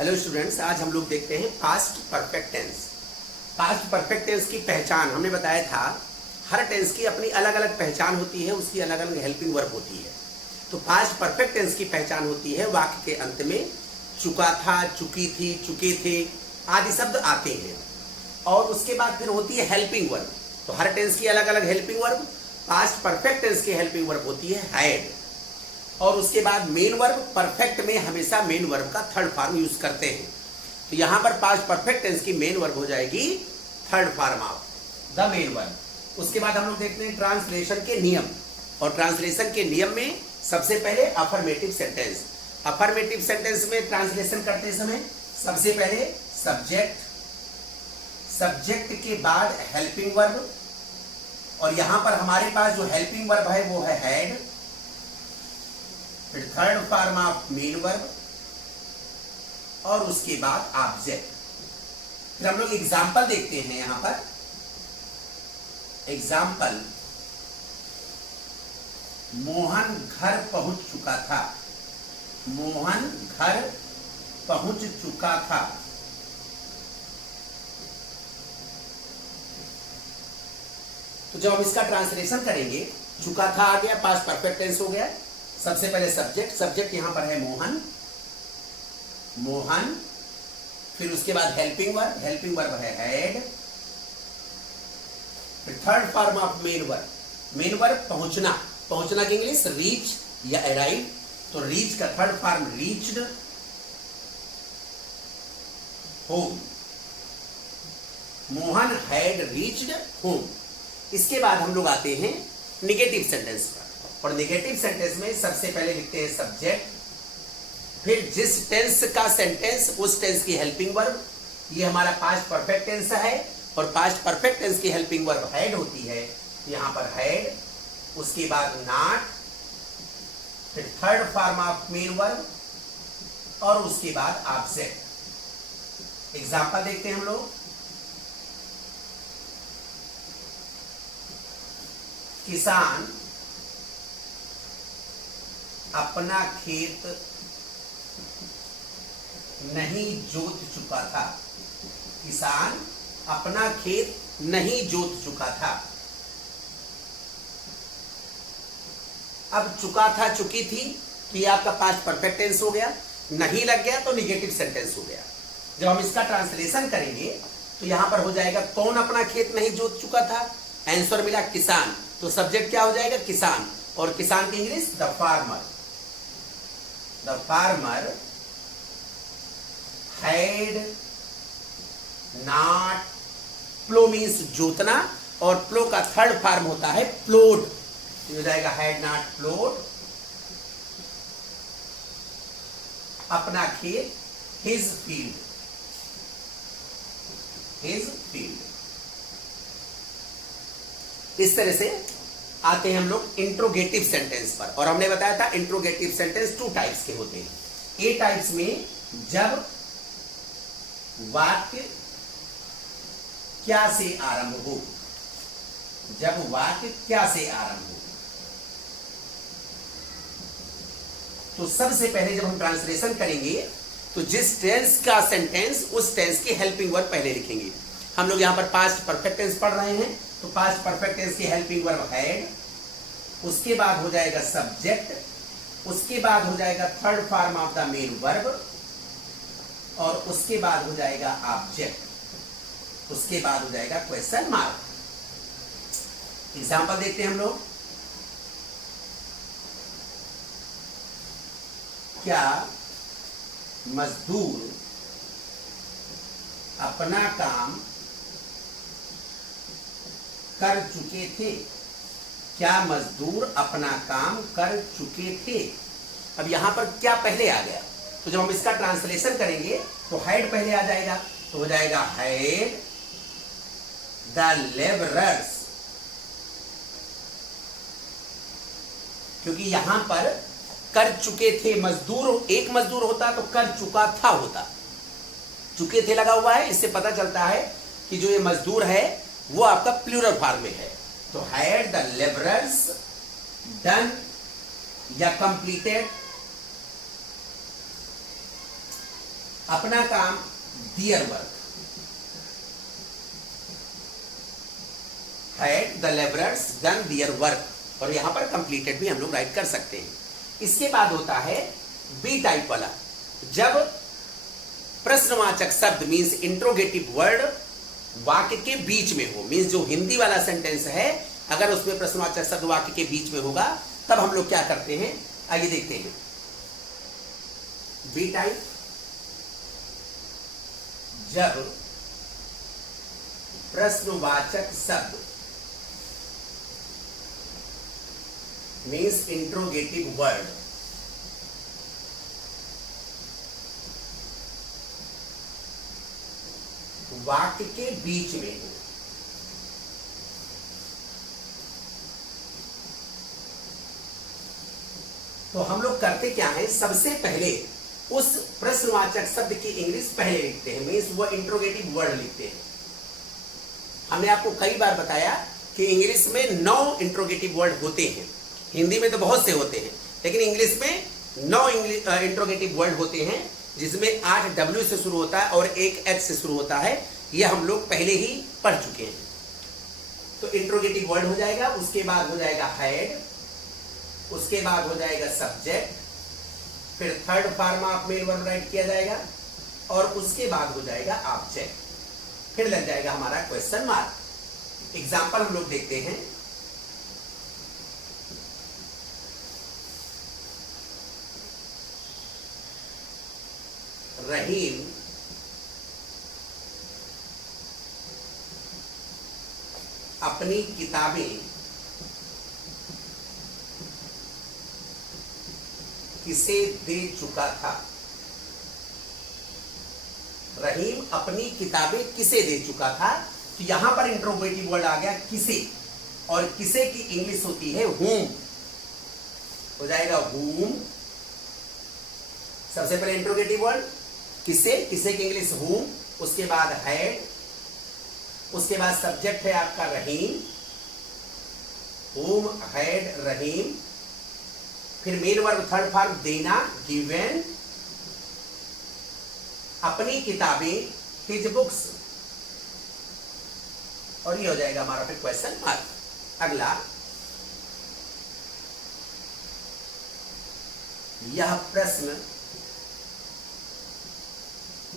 Hello students, आज हम लोग देखते हैं past perfect tense. Past perfect tense की पहचान हमने बताया था, हर टेंस की अपनी अलग अलग पहचान होती है, उसकी अलग अलग हेल्पिंग वर्ब होती है। तो पास्ट परफेक्ट टेंस की पहचान होती है वाक्य के अंत में चुका था, चुकी थी, चुके थे आदि शब्द आते हैं, और उसके बाद फिर होती है हेल्पिंग वर्ब। तो हर टेंस की अलग अलग helping verb. Past perfect tense की हेल्पिंग वर्ब होती है हैड, और उसके बाद मेन वर्ब। परफेक्ट में हमेशा मेन वर्ब का थर्ड फॉर्म यूज करते हैं। तो यहां पर पास्ट परफेक्ट टेंस की मेन वर्ब हो जाएगी third form of the main verb. उसके बाद हम लोग देखते हैं ट्रांसलेशन के नियम, और ट्रांसलेशन के नियम में सबसे पहले अफर्मेटिव सेंटेंस। अफर्मेटिव सेंटेंस में ट्रांसलेशन करते समय सबसे पहले सब्जेक्ट, सब्जेक्ट के बाद हेल्पिंग वर्ब, और यहां पर हमारे पास जो हेल्पिंग वर्ब है वो है हैड, फिर third form of main verb, और उसके बाद ऑब्जेक्ट। फिर हम लोग एग्जाम्पल देखते हैं। यहां पर एग्जाम्पल, मोहन घर पहुंच चुका था। मोहन घर पहुंच चुका था। तो जब हम इसका ट्रांसलेशन करेंगे, चुका था आ गया, पास्ट परफेक्ट टेंस हो गया। सबसे पहले सब्जेक्ट, सब्जेक्ट यहां पर है मोहन, मोहन। फिर उसके बाद हेल्पिंग वर्ब, हेल्पिंग वर्ब है हैड। फिर third form of main verb, main verb पहुंचना, पहुंचना की इंग्लिश रीच या अराइव। तो रीच का third form reached, home. Mohan had reached home. इसके बाद हम लोग आते हैं निगेटिव सेंटेंस पर, और नेगेटिव सेंटेंस में सबसे पहले लिखते हैं सब्जेक्ट, फिर जिस टेंस का सेंटेंस उस टेंस की हेल्पिंग वर्ब। ये हमारा पास्ट परफेक्ट टेंस है, और पास्ट परफेक्ट टेंस की हेल्पिंग वर्ब हैड होती है। यहां पर हैड, उसके बाद नॉट, फिर third form of main verb, और उसके बाद ऑब्जेक्ट। एग्जांपल देखते हैं हम लोग। किसान अपना खेत नहीं जोत चुका था। किसान अपना खेत नहीं जोत चुका था। अब चुका था, चुकी थी, तो ये आपका पास्ट परफेक्ट टेंस हो गया। नहीं लग गया तो निगेटिव सेंटेंस हो गया। जब हम इसका ट्रांसलेशन करेंगे तो यहां पर हो जाएगा कौन अपना खेत नहीं जोत चुका था। आंसर मिला किसान, तो सब्जेक्ट क्या हो जाएगा किसान, और किसान की English the farmer. The farmer had not, plough means जोतना, और प्लो का थर्ड फॉर्म होता है प्लोड, तो हो जाएगा हैड नॉट प्लोड अपना खेत, हिज फील्ड, हिज फील्ड। इस तरह से आते हैं हम लोग इंट्रोगेटिव सेंटेंस पर, और हमने बताया था इंट्रोगेटिव सेंटेंस टू टाइप्स के होते हैं। ए टाइप्स में जब वाक्य क्या से आरंभ हो, जब वाक्य क्या से आरंभ हो, तो सबसे पहले जब हम ट्रांसलेशन करेंगे तो जिस टेंस का सेंटेंस उस टेंस की हेल्पिंग वर्ब पहले लिखेंगे। हम लोग यहां पर पास्ट परफेक्ट टेंस पढ़ रहे हैं, तो पास्ट परफेक्ट टेंस की हेल्पिंग वर्ब हैड, उसके बाद हो जाएगा सब्जेक्ट, उसके बाद हो जाएगा third form of the main verb, और उसके बाद हो जाएगा ऑब्जेक्ट, उसके बाद हो जाएगा क्वेश्चन मार्क। एग्जांपल देखते हैं हम लोग। क्या मजदूर अपना काम कर चुके थे? क्या मजदूर अपना काम कर चुके थे? अब यहां पर क्या पहले आ गया, तो जब हम इसका ट्रांसलेशन करेंगे तो हैड पहले आ जाएगा, तो हो जाएगा हैड द लेबरर्स, क्योंकि यहां पर कर चुके थे मजदूर, एक मजदूर होता तो कर चुका था होता, चुके थे लगा हुआ है, इससे पता चलता है कि जो ये मजदूर है वो आपका प्लूरल फॉर्म में है। तो हैड द लेबरर्स डन या कंप्लीटेड अपना काम their work, had the labourers done their work, और यहां पर कंप्लीटेड भी हम लोग राइट कर सकते हैं। इसके बाद होता है बी टाइप वाला, जब प्रश्नवाचक शब्द मींस इंट्रोगेटिव वर्ड वाक्य के बीच में हो, मींस जो हिंदी वाला सेंटेंस है अगर उसमें प्रश्नवाचक शब्द वाक्य के बीच में होगा तब हम लोग क्या करते हैं, आइए देखते हैं। बी टाइप, जब प्रश्नवाचक शब्द मीन्स इंट्रोगेटिव वर्ड वाक्य के बीच में हो, तो हम लोग करते क्या है, सबसे पहले उस प्रश्नवाचक शब्द की इंग्लिश पहले लिखते हैं, मीन्स वो इंट्रोगेटिव वर्ड लिखते हैं। हमने आपको कई बार बताया कि इंग्लिश में 9 इंट्रोगेटिव वर्ड होते हैं, हिंदी में तो बहुत से होते हैं, लेकिन इंग्लिश में 9 इंट्रोगेटिव वर्ड होते हैं, जिसमें 8 W से शुरू होता है और 1 H से शुरू होता है। यह हम लोग पहले ही पढ़ चुके हैं। तो इंट्रोगेटिव वर्ड हो जाएगा, उसके बाद हो जाएगा हैड, उसके बाद हो जाएगा सब्जेक्ट, फिर third form of main verb right किया जाएगा, और उसके बाद हो जाएगा ऑब्जेक्ट, फिर लग जाएगा हमारा क्वेश्चन मार्क। एग्जाम्पल हम लोग देखते हैं। रहीम अपनी किताबें किसे दे चुका था। रहीम अपनी किताबें किसे दे चुका था, तो यहां पर इंट्रोगेटिव वर्ड आ गया किसे, और किसे की इंग्लिश होती है whom, हो जाएगा whom। सबसे पहले इंट्रोगेटिव वर्ड किसे, किसे की इंग्लिश whom, उसके बाद हैड, उसके बाद सब्जेक्ट है आपका रहीम, whom had रहीम, फिर मेन वर्ब थर्ड फॉर्म देना गिवन, अपनी किताबें हिज बुक्स, और ये हो जाएगा हमारा फिर क्वेश्चन मार्क। अगला, यह प्रश्न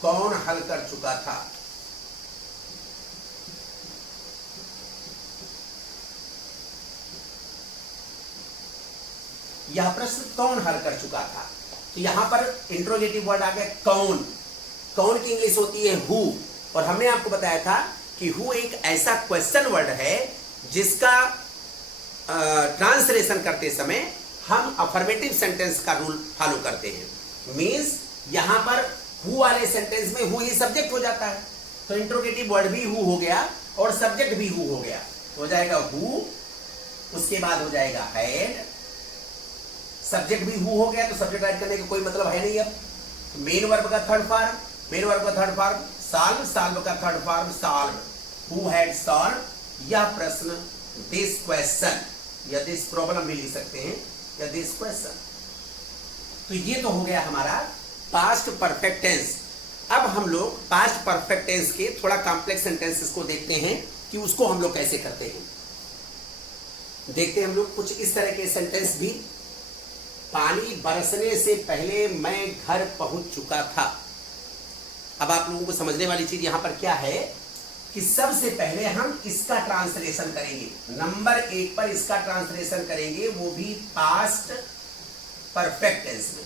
कौन हल कर चुका था। यह प्रश्न कौन हल कर चुका था, तो यहां पर इंट्रोगेटिव वर्ड आ गया कौन। कौन की इंग्लिश होती है हु, और हमने आपको बताया था कि हु एक ऐसा क्वेश्चन वर्ड है जिसका ट्रांसलेशन करते समय हम अफर्मेटिव सेंटेंस का रूल फॉलो करते हैं। मींस यहां पर हु वाले सेंटेंस में हु ही सब्जेक्ट हो जाता है, तो इंट्रोगेटिव वर्ड भी हु हो गया और सब्जेक्ट भी हु हो गया, हो जाएगा हु, उसके बाद हो जाएगा हैड, सब्जेक्ट भी हु हो गया तो सब्जेक्ट राइट करने का कोई मतलब है नहीं। अब मेन वर्ब का थर्ड फॉर्म, मेन वर्ब का थर्ड फॉर्म सॉल्व, सॉल्व का third form solve, who had solve यह प्रश्न, दिस क्वेश्चन, या दिस प्रॉब्लम भी लिख सकते हैं, या दिस क्वेश्चन। तो ये तो हो गया हमारा पास्ट परफेक्ट टेंस। अब हम लोग पास्ट परफेक्ट टेंस के थोड़ा कॉम्प्लेक्स सेंटेंसेस को देखते हैं कि उसको हम लोग कैसे करते हैं। देखते हैं हम लोग कुछ इस तरह के सेंटेंस भी। पानी बरसने से पहले मैं घर पहुंच चुका था। अब आप लोगों को समझने वाली चीज यहां पर क्या है कि सबसे पहले हम इसका ट्रांसलेशन करेंगे, नंबर 1 पर इसका ट्रांसलेशन करेंगे, वो भी पास्ट परफेक्ट टेंस में।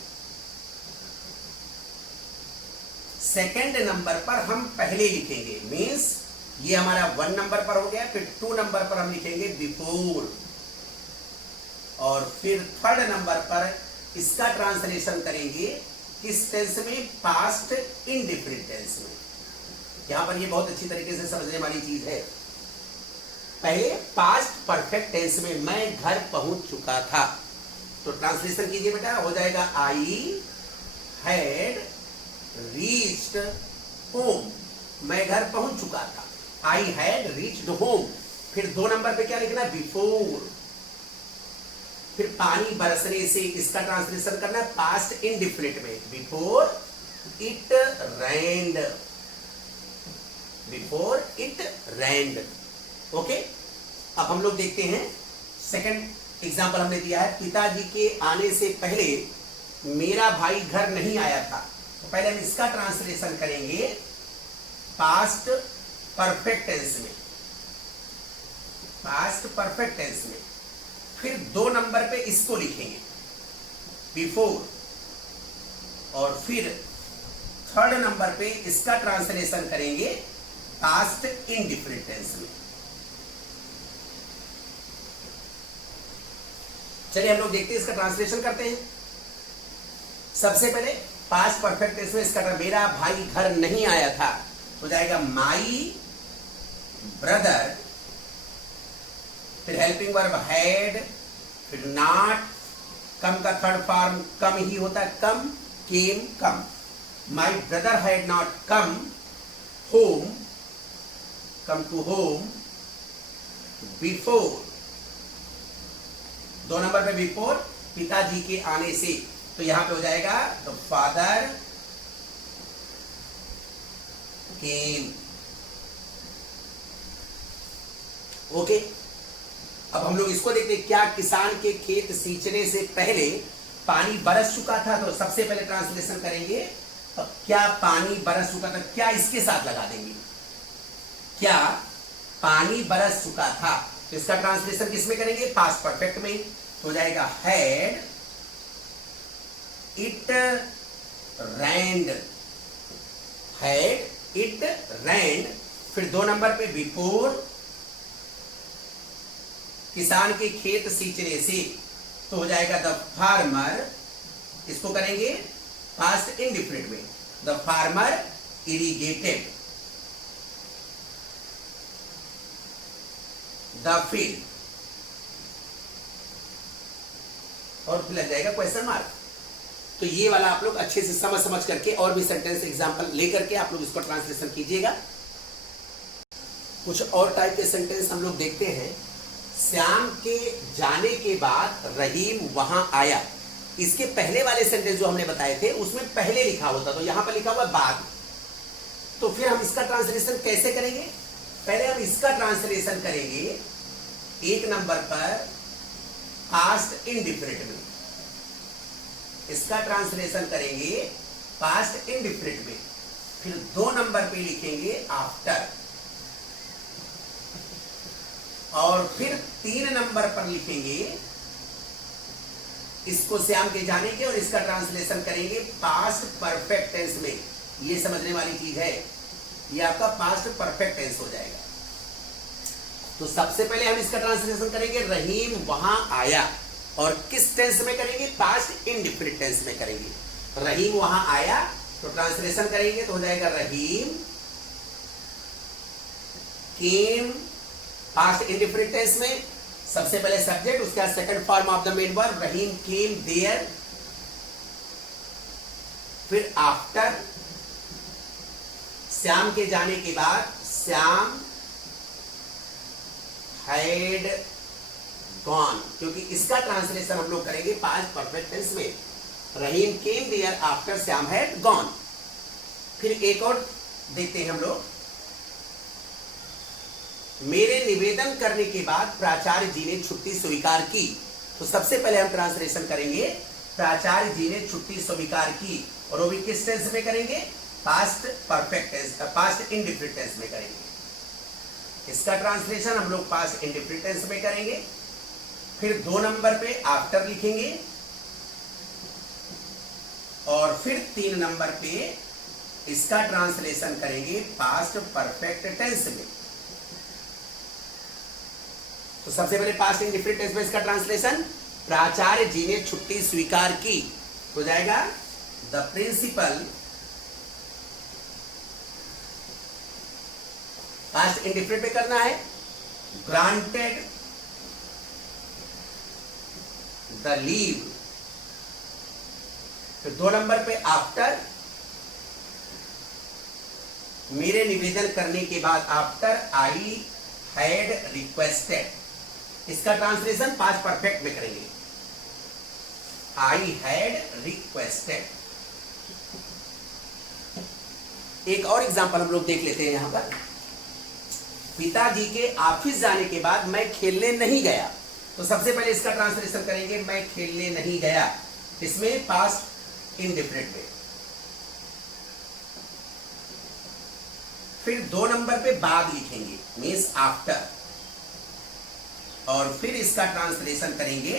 सेकंड नंबर पर हम पहले लिखेंगे, मींस ये हमारा 1 नंबर पर हो गया, फिर 2 नंबर पर हम लिखेंगे बिफोर, और फिर थर्ड नंबर पर इसका ट्रांसलेशन करेंगे किस टेंस में, पास्ट इंडिफिनिट टेंस में। यहां पर ये बहुत अच्छी तरीके से समझने वाली चीज है। पहले पास्ट परफेक्ट टेंस में मैं घर पहुंच चुका था, तो ट्रांसलेशन कीजिए बेटा, हो जाएगा आई हैड रीच्ड होम, मैं घर पहुंच चुका था, आई हैड रीच्ड होम। फिर 2 नंबर पे क्या लिखना, बिफोर। फिर पानी बरसने से, इसका ट्रांसलेशन करना है पास्ट इंडिफिनिट में, before it rained, before it rained. Okay, अब हम लोग देखते हैं सेकंड एग्जांपल हमने दिया है, पिताजी के आने से पहले मेरा भाई घर नहीं आया था। तो पहले हम इसका ट्रांसलेशन करेंगे पास्ट परफेक्ट टेंस में, पास्ट परफेक्ट टेंस में। फिर 2 नंबर पे इसको लिखेंगे बिफोर, और फिर 3rd नंबर पे इसका ट्रांसलेशन करेंगे पास्ट इंडिफरेंट टेंस में। चलिए हम लोग देखते हैं, इसका ट्रांसलेशन करते हैं। सबसे पहले पास्ट परफेक्ट टेंस में इसका मेरा भाई घर नहीं आया था, हो जाएगा माई ब्रदर, फिर हेल्पिंग वर्ब हैड, फिर नॉट, कम का 3rd फॉर्म कम ही होता है, come, came, come. My brother had not come home, come to home, before, 2 number पे बिफोर, पिताजी के आने से। तो यहां पे हो जाएगा द फादर केम। ओके, अब हम लोग इसको देखते हैं, क्या किसान के खेत सींचने से पहले पानी बरस चुका था? तो सबसे पहले ट्रांसलेशन करेंगे, अब क्या पानी बरस चुका था, क्या इसके साथ लगा देंगे, क्या पानी बरस चुका था। तो इसका ट्रांसलेशन किसमें करेंगे? पास्ट परफेक्ट में। तो हो जाएगा had it rained, had it rained. फिर 2 नंबर पे बिफोर, किसान के खेत सींचने से। तो हो जाएगा द फार्मर, इसको करेंगे पास्ट इंडिफरेंट में, the farmer irrigated the field, और फिर लग जाएगा क्वेश्चन मार्क। तो ये वाला आप लोग अच्छे से समझ करके और भी सेंटेंस एग्जांपल लेकर के आप लोग इसको ट्रांसलेशन कीजिएगा। कुछ और टाइप के सेंटेंस हम लोग देखते हैं। श्याम के जाने के बाद रहीम वहां आया। इसके पहले वाले सेंटेंस जो हमने बताए थे उसमें पहले लिखा होता, तो यहां पर लिखा हुआ बाद। तो फिर हम इसका ट्रांसलेशन कैसे करेंगे? पहले हम इसका ट्रांसलेशन करेंगे 1 नंबर पर पास्ट इंडिफरेंट में, इसका ट्रांसलेशन करेंगे पास्ट इंडिफरेंट में। फिर 2 नंबर पे लिखेंगे आफ्टर, और फिर 3 नंबर पर लिखेंगे इसको श्याम के जाने के, और इसका ट्रांसलेशन करेंगे पास्ट परफेक्ट टेंस में। ये समझने वाली चीज है, ये आपका पास्ट परफेक्ट टेंस हो जाएगा। तो सबसे पहले हम इसका ट्रांसलेशन करेंगे रहीम वहां आया, और किस टेंस में करेंगे? पास्ट इंडिफरेंट टेंस में करेंगे। रहीम वहां आया, तो ट्रांसलेशन करेंगे तो हो जाएगा Rahim came, past indifferent tense में सबसे पहले सब्जेक्ट, उसके बाद second form of the main verb, Rahim came there. फिर आफ्टर, श्याम के जाने के बाद, श्याम हैड गॉन, क्योंकि इसका ट्रांसलेशन हम लोग करेंगे पास्ट परफेक्ट टेंस में। Rahim came there after Shyam had gone. फिर एक और देखते हैं हम लोग, मेरे निवेदन करने के बाद प्राचार्य जी ने छुट्टी स्वीकार की। तो सबसे पहले हम ट्रांसलेशन करेंगे प्राचार्य जी ने छुट्टी स्वीकार की, और वो भी किस टेंस में करेंगे? Past perfect tense, past indifferent tense में करेंगे। इसका ट्रांसलेशन हम लोग पास्ट इंडिफरेंट टेंस में करेंगे। फिर 2 नंबर पे आफ्टर लिखेंगे, और फिर 3 नंबर पे इसका ट्रांसलेशन करेंगे पास्ट परफेक्ट टेंस में। तो सबसे पहले पास्ट इंडिफरेंट टेंस में इसका ट्रांसलेशन, प्राचार्य जी ने छुट्टी स्वीकार की, हो जाएगा द प्रिंसिपल, पास्ट इंडिफरेंट में करना है, ग्रांटेड द लीव। फिर 2 नंबर पे आफ्टर, मेरे निवेदन करने के बाद, आफ्टर आई हैड रिक्वेस्टेड। इसका ट्रांसलेशन पास्ट परफेक्ट में करेंगे, आई हैड रिक्वेस्टेड। एक और एग्जांपल हम लोग देख लेते हैं यहां पर। पिताजी के ऑफिस जाने के बाद मैं खेलने नहीं गया, तो सबसे पहले इसका ट्रांसलेशन करेंगे, मैं खेलने नहीं गया, इसमें पास्ट इंडेफिनिट में। फिर 2 नंबर पे बाद लिखेंगे, मीन्स आफ्टर, और फिर इसका ट्रांसलेशन करेंगे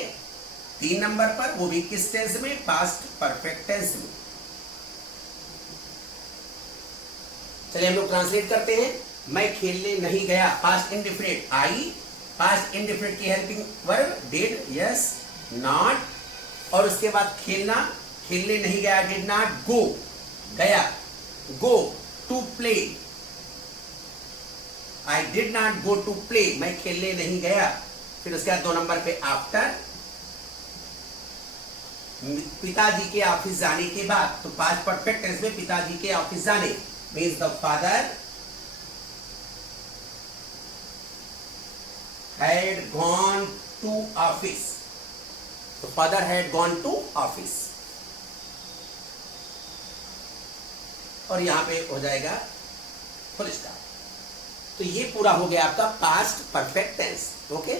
3 नंबर पर, वो भी किस टेंस में, पास्ट परफेक्ट टेंस में। चलिए हम लोग ट्रांसलेट करते हैं। मैं खेलने नहीं गया, पास्ट इंडेफिनिट, आई, पास्ट इंडेफिनिट की helping verb did, yes, not, और उसके बाद खेलना, खेलने नहीं गया, डिड नॉट गो, गया, go to play, I did not go to play, मैं खेलने नहीं गया। फिर उसके बाद 2 नंबर पे आफ्टर, पिताजी के ऑफिस जाने के बाद, तो पास्ट परफेक्ट टेंस में पिताजी के ऑफिस जाने means the father had gone to office, तो father had gone to office, और यहां पे हो जाएगा फुल स्टॉप। तो ये पूरा हो गया आपका पास्ट परफेक्ट टेंस। ओके।